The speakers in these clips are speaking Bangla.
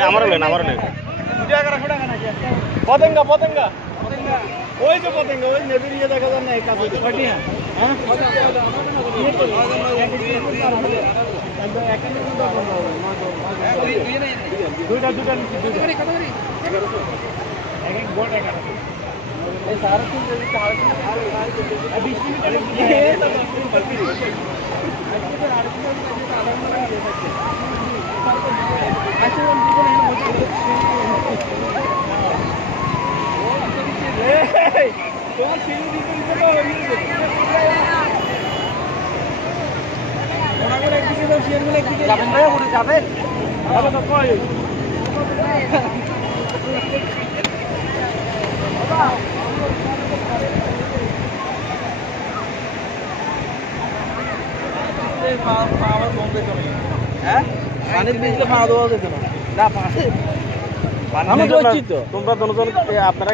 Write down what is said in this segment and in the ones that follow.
আমারও নেন পতঙ্গা পতঙ্গা ওই তো পতঙ্গা ওই নেবির ইয়ে দেখা যান না এই কাছে দুইটা নিচ্ছি তোমরা দুজন আপনারা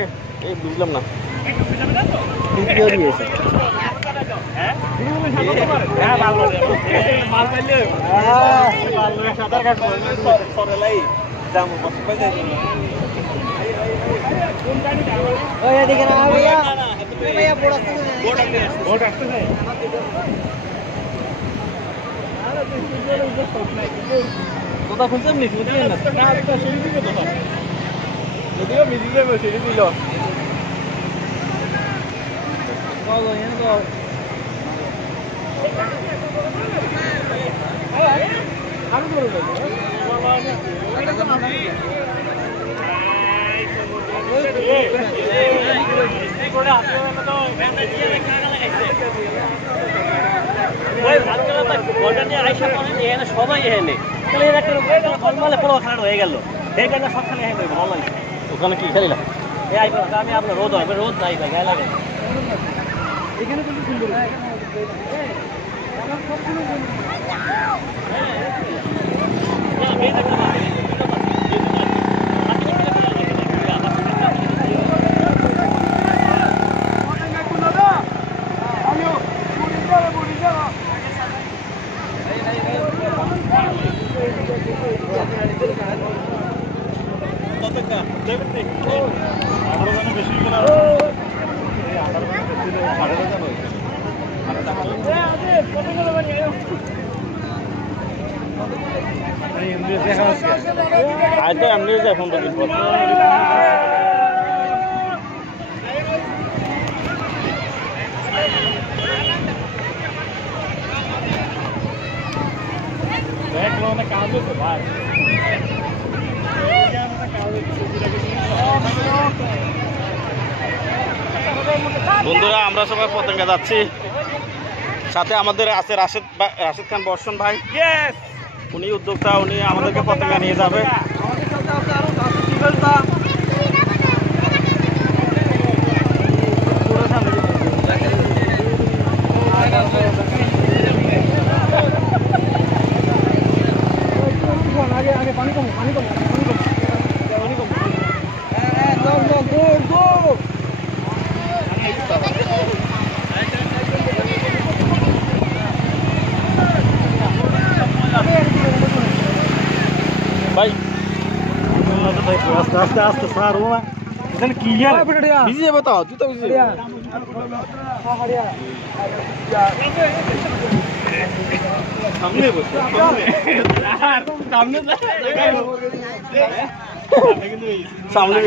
বুঝলাম না কথা শুনছেন নি যদিও মিজি যাবে সিঁড়ি দিল সবাই এনে হয়ে গেল সবখানে ভালো লাগে ওখানে কি খেলি না আমি আপনার রোদ হবে রোদ নাই ভাই গায়ে লাগে এখানে কিন্তু সুন্দর আজ এমনি যায় ফোন তো কিনবো বন্ধুরা আমরা সবাই পতঙ্গে যাচ্ছি সাথে আমাদের আছে রাশেদ খান বর্ষণ ভাই উনি উদ্যোক্তা উনি আমাদেরকে পতঙ্গা নিয়ে যাবে ভাই আস্তে আস্তে স্যার ও এখানে কি ভিজে যাবে তো জুতো ভিজে সামনে বসে সামনে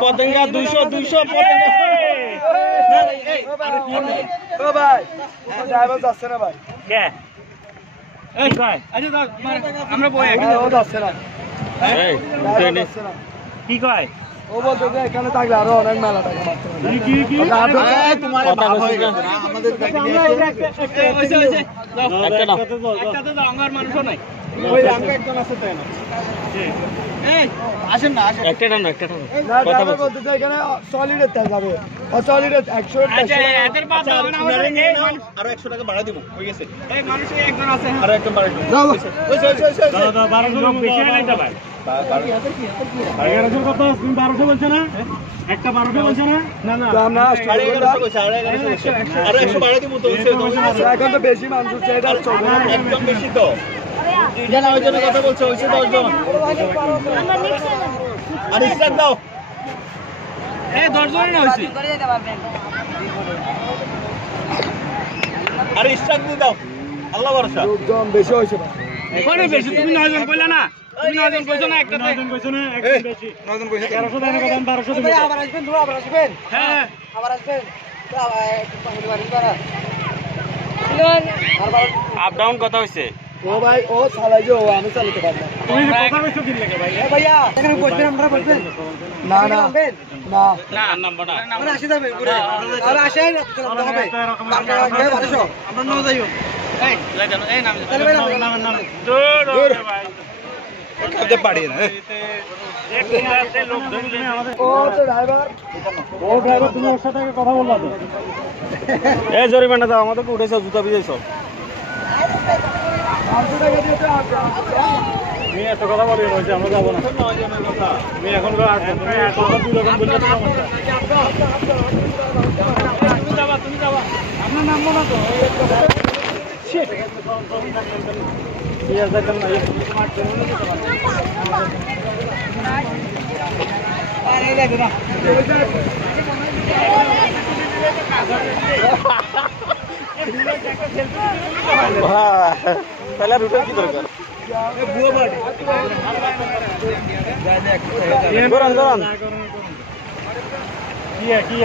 পতঙ্গা 200 আমরা কি কয় ও বলতো যে এখানে থাকলে আরো অনেক মেলা টাকা মানুষও নাই ওই আঙ্কা একজন আছে তাই না এই আসেন না আসেন একটা টানো একটা টানো না ড্রাইভার বলতেছে এখানে সলিডের তেল যাবে সলিডের 100 আচ্ছা এদের বাদ দাও না আমাদের এই মানুষ আরো 100 টাকা ভাড়া দিব হয়ে গেছে এই মানুষে একজন আছে আরো একদম ভাড়া দিব যাও দাদা 1200 লোক বেশি হয়ে যাবে 1100 কত তুমি 1200 বলছ না একটা 1200 বলছ না না না তো আমরা আরো 100 ভাড়া দিব তো এখন তো বেশি মানুষ হচ্ছে এটা চলবে না একদম বেশি তো দুইটা না ওই জন্য কথা বলছো হইছে 10 জন আর স্টার্ট দাও এই 10 জন না হইছে আর স্টার্ট দিয়ে দাও আল্লাহ ভরসা লোকজন বেশি হয়েছে না কোনে বেশি তুমি 9 জন কইলা না তুমি 9 জন কইছো না একটা 9 জন কইছো না একজন বেশি 9 জন কইছে 1300 টাকা দাম 1200 দিবো আবার আসবেন দুটো আবার আসবেন হ্যাঁ আবার আসবেন আপ ডাউন কথা হইছে ও ভাই ও চালাই যে ও আমি চালাতে পারবো না তুমি কথা কইছো দিন লাগে ভাই ভাইয়া এখানে বসবেন আমরা বসবেন না না না না নাম্বার না আমরা আসি যাবে ঘুরে আর আসেন চলতে হবে বারবার আসবে 1200 আমরা নাও যাইও এই যাই জানো এই নাম চলে ভাই নাম দূর ভাই কাজে পারি না এক মিনিটে লোক ধরলে আমাদের ও তো ড্রাইভার ও ড্রাইভার তুমি ওর সাথে কথা বলবা তো এই জরিমানা দাও আমাদেরকে উঠেছো জুতা ভিজাইছো 500 টাকা দিয়ে তো তুমি এত কথা বলি হইছে আমরা যাব না তুমি এখন আসছো তুমি এখন দুই রকম বললে তো সমস্যা তুমি যাবা আপনার নাম মনে তো শিট ঠিক আছে কেন আরে লাগে না তাহলে রুটের কি দরকার ধরান ধরান কি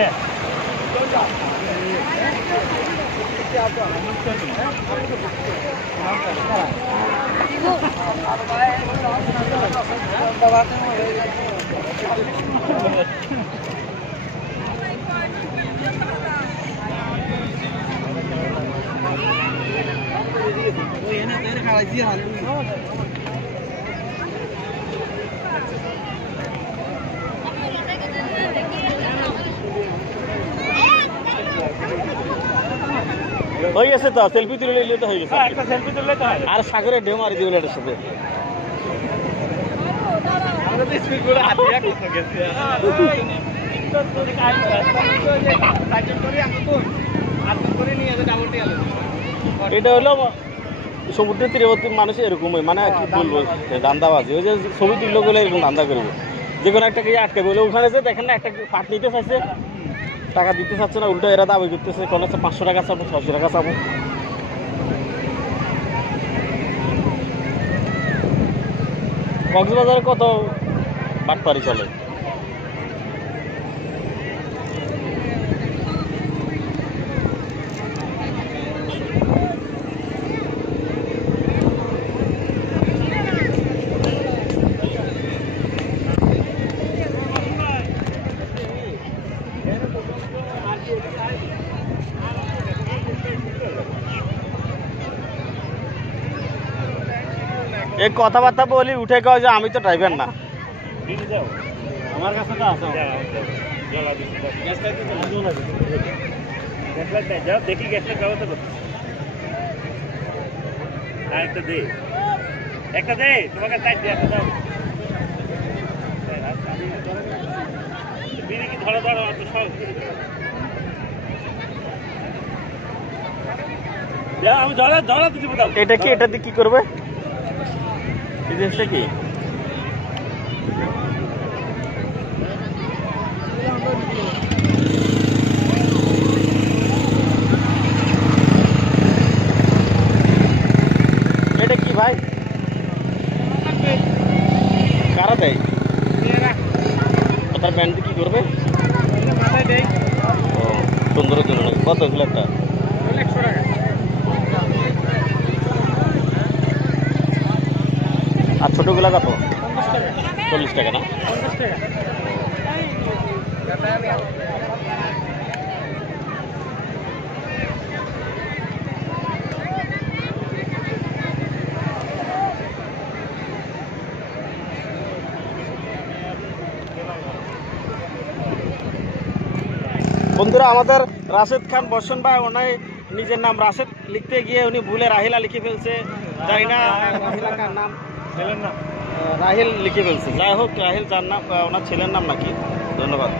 হয়ে গেছে তো সেলফি তুলে নিলে তো হয়ে গেছে একটা সেলফি তুললে তো হয় আর সাগরে ঢেউ মারি দিবেন এটার সাথে আমরা তো স্পিড করে হাতিয়া কত গেছে এটা হলো সমুদ্রের তীরবর্তী মানুষ এরকমই মানে কি বলবো দান্দাবাজি ওই যে ছবি তুললো বলে এরকম দান্দা করবো যে কোনো একটা ইয়ে আটকে বলে ওখানে যে দেখেন না একটা পাট নিতে চাইছে টাকা দিতে চাচ্ছে না উল্টো এরা দাবি করতেছে কোনো 500 টাকা চাবো 600 টাকা চাবো কক্সবাজারে কত বাটপারি চলে এই কথাবার্তা বলি উঠে কয় যে আমি তো ড্রাইভার না আমার কাছে তো আছে যাও দেখি গ্যাসটা ব্যবস্থা করতে একটা দে তোমাকে চাই দিয়ে একটা দাও বিড়ি কি ধরো অত সহজ আমি ধরা দিতে দাও এটা কি এটা দিয়ে কি করবে এই জিনিসটা কি এটা কি ভাই কারা দেয় তার ব্যান্ড কি করবে ও সুন্দরের জন্য নাকি কত এগুলো একটা 100 টাকা আর ছোটগুলা কত 50 টাকা 40 টাকা না 50 টাকা বন্ধুরা আমাদের রাশেদ খান বর্ষণ ভাই ওনার নিজের নাম রাশেদ লিখতে গিয়ে উনি ভুলে রাহিলা লিখে ফেলছে, জানি না রাহিলা কার নাম, ছিলেন না রাহিল লিখে ফেলছে। যাই হোক রাহিল যার নাম ওনার ছেলের নাম নাকি। ধন্যবাদ।